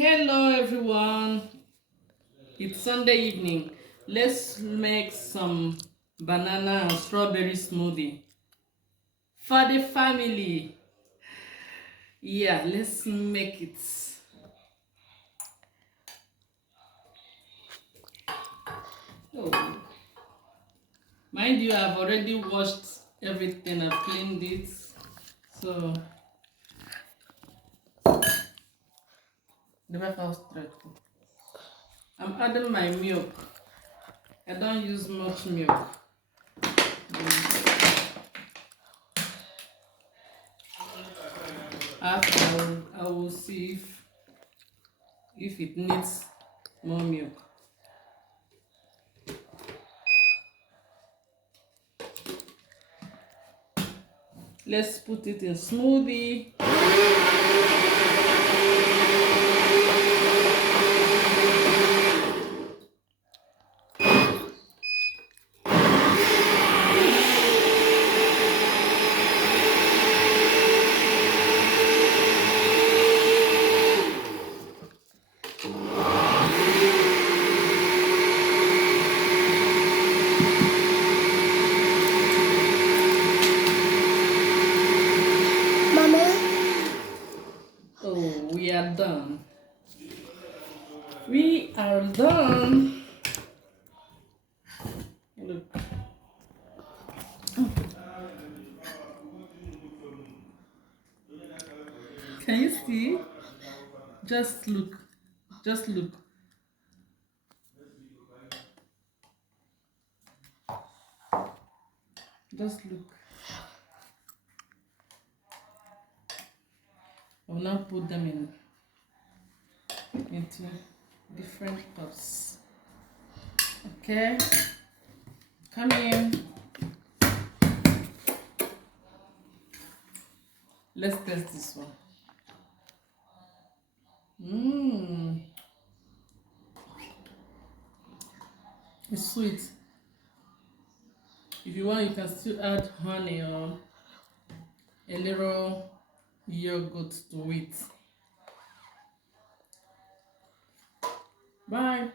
Hello everyone, it's Sunday evening. Let's make some banana and strawberry smoothie for the family. Yeah, let's make it. Oh, mind you, I've already washed everything, I've cleaned it. So, the breakfast thread. I'm adding my milk. I don't use much milk. After I will see if it needs more milk. Let's put it in smoothie. Oh, we are done. We are done. Look. Can you see? Just look. Just look. Just look. I will now put them into different cups. Okay. Come in. Let's test this one. It's sweet. If you want, you can still add honey or a little yogurt to it. Bye.